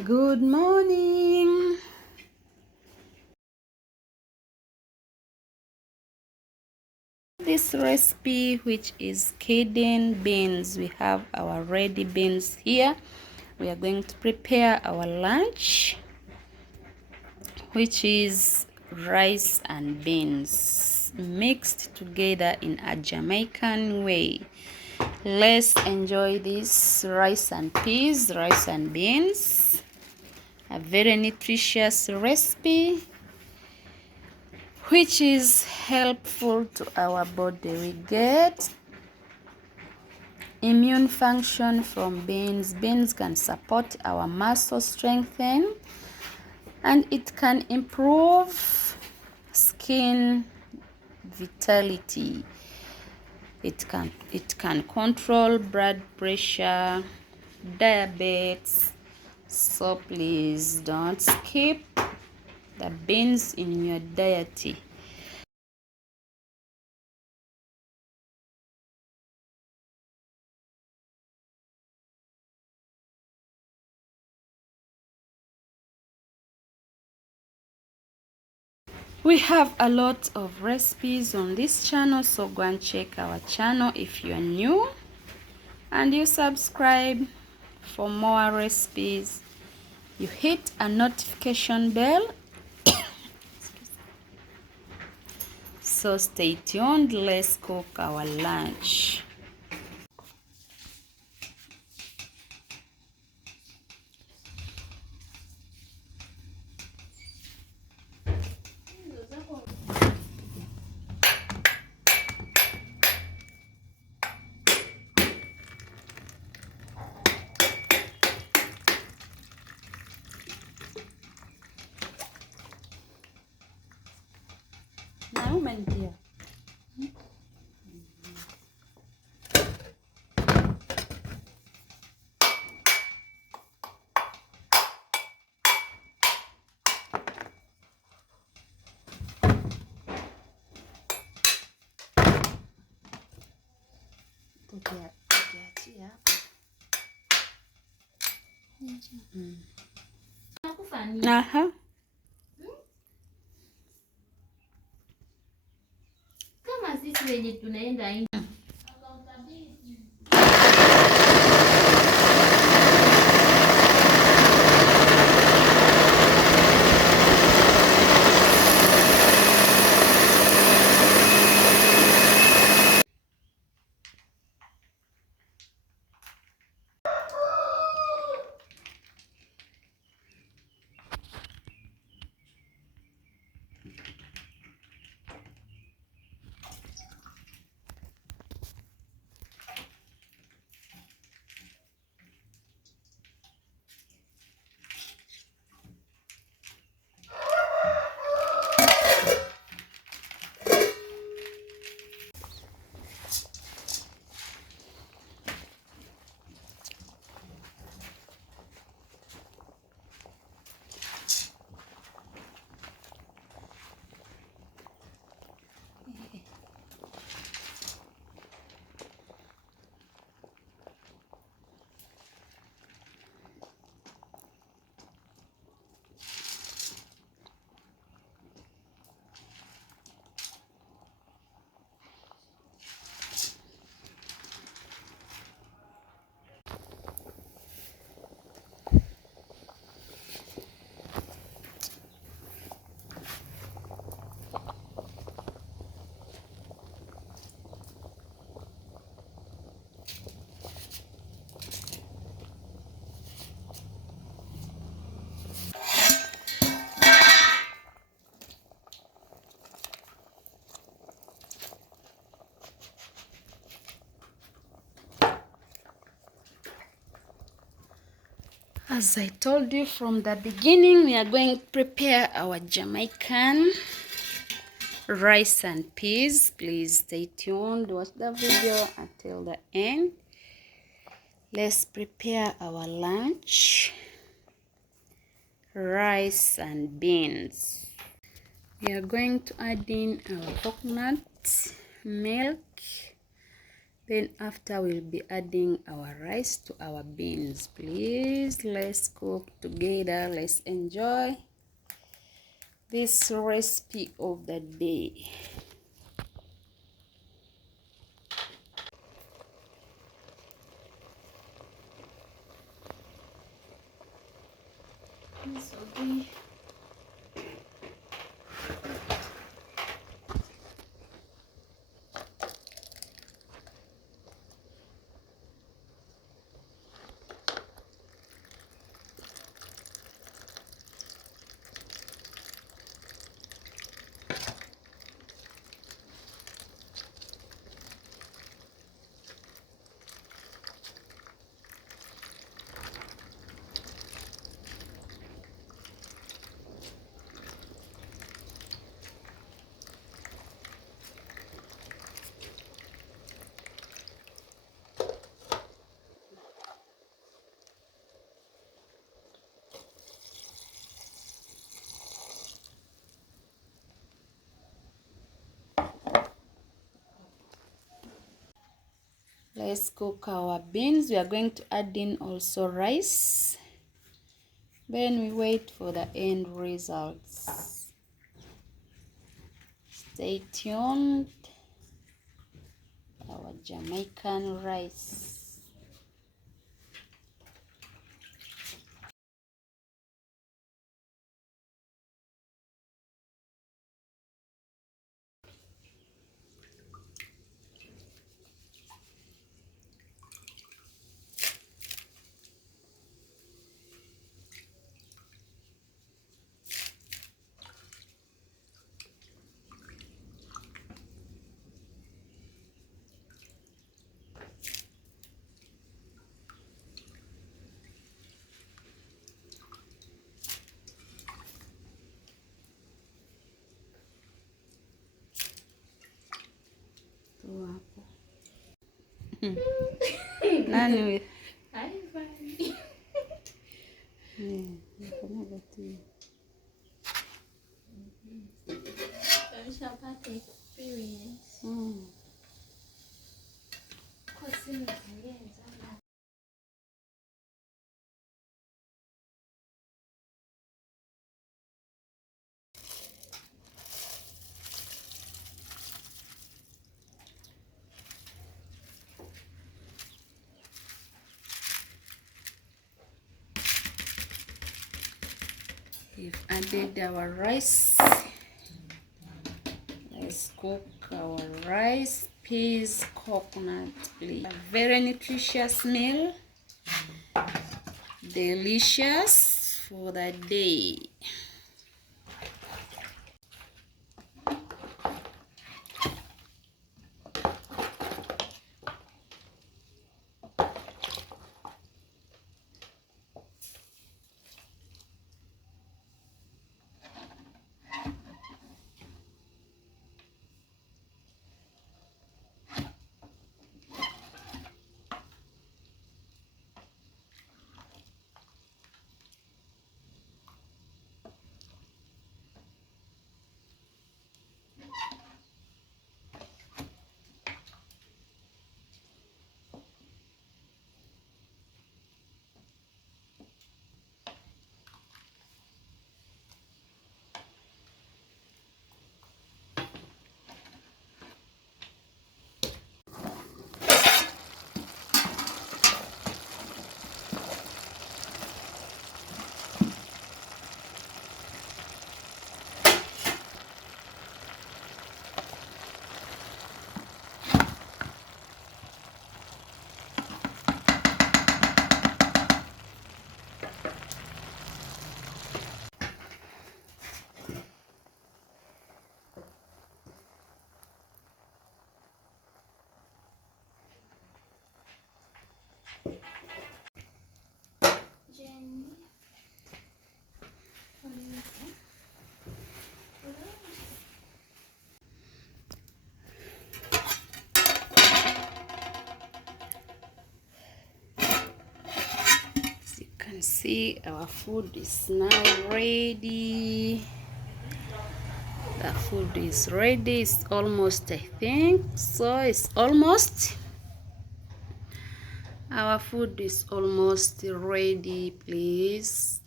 Good morning. This recipe, which is kidney beans, we have our ready beans here. We are going to prepare our lunch, which is rice and beans mixed together in a Jamaican way. Let's enjoy this rice and beans, a very nutritious recipe which is helpful to our body. We get immune function from beans. Beans can support our muscle strengthening, and it can improve skin vitality. It can control blood pressure, diabetes. So please don't skip the beans in your diet. We have a lot of recipes on this channel, so go and check our channel if you are new and you subscribe for more recipes. You hit a notification bell. So stay tuned. Let's cook our lunch. Now, my dear. Aha. Kama sisi wenye tunaenda As I told you from the beginning, we are going to prepare our Jamaican rice and peas. Please stay tuned. Watch the video until the end. Let's prepare our lunch. Rice and beans. We are going to add in our coconut milk, Then after we'll be adding our rice to our beans. Please, let's cook together. Let's enjoy this recipe of the day. Let's cook our beans. We are going to add in also rice. Then we wait for the end results. Stay tuned. Our Jamaican rice. Nani we've added our rice. Let's cook our rice, peas, coconut, please. A very nutritious meal, delicious for the day. As you can see, our food is now ready. The food is ready. It's almost, I think so. It's almost. Our food is almost ready, please.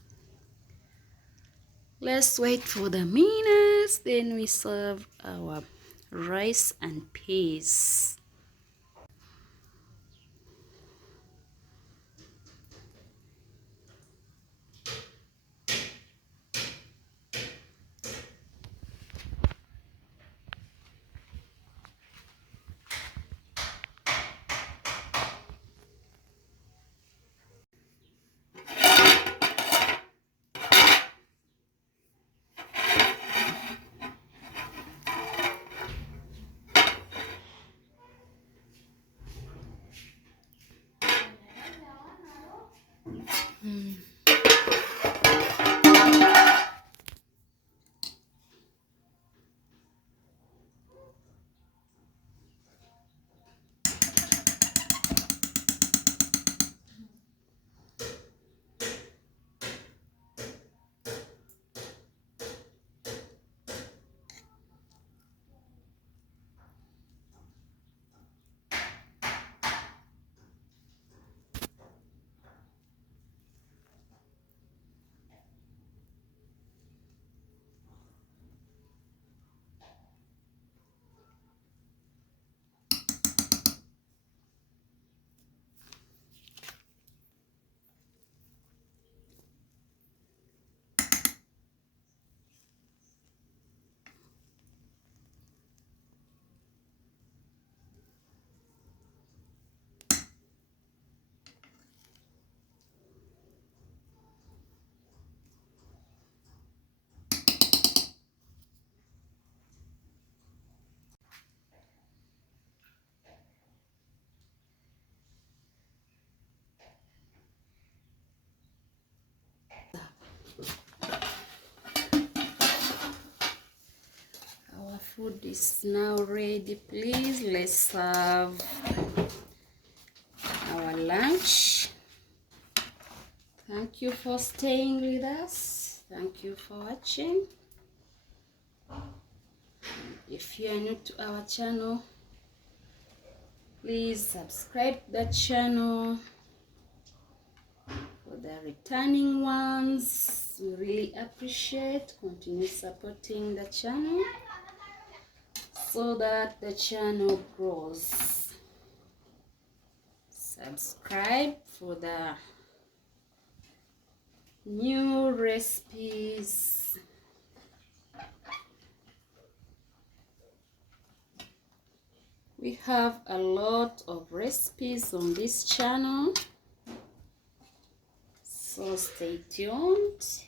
Let's wait for the minutes, then we serve our rice and peas. Our food is now ready, please. Let's serve our lunch. Thank you for staying with us. Thank you for watching. If you are new to our channel, please subscribe to the channel. For the returning ones, we really appreciate. Continue supporting the channel so that the channel grows. Subscribe for the new recipes. We have a lot of recipes on this channel, so stay tuned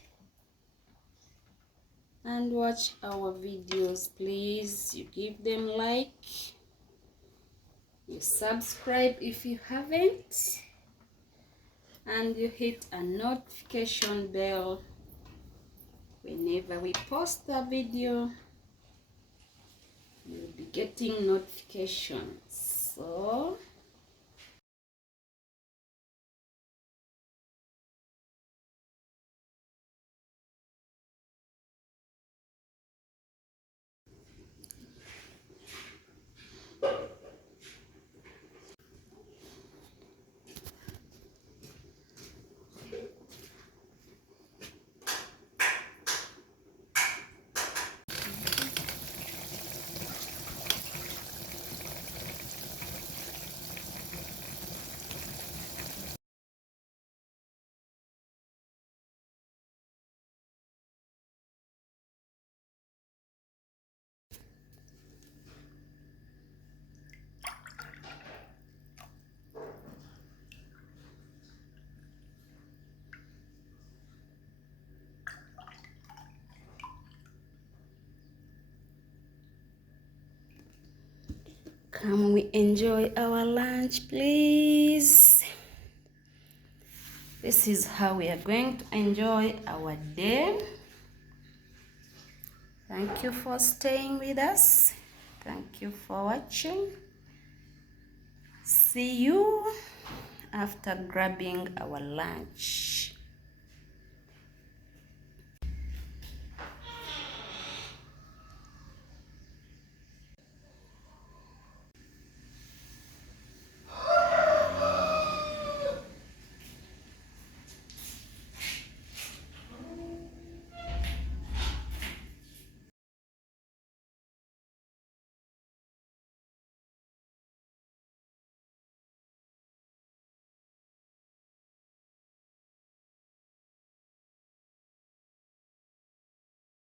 and watch our videos, please. You give them like, you subscribe if you haven't, and you hit a notification bell. Whenever we post a video, you'll be getting notifications. So come we enjoy our lunch, please. This is how we are going to enjoy our day. Thank you for staying with us. Thank you for watching. See you after grabbing our lunch.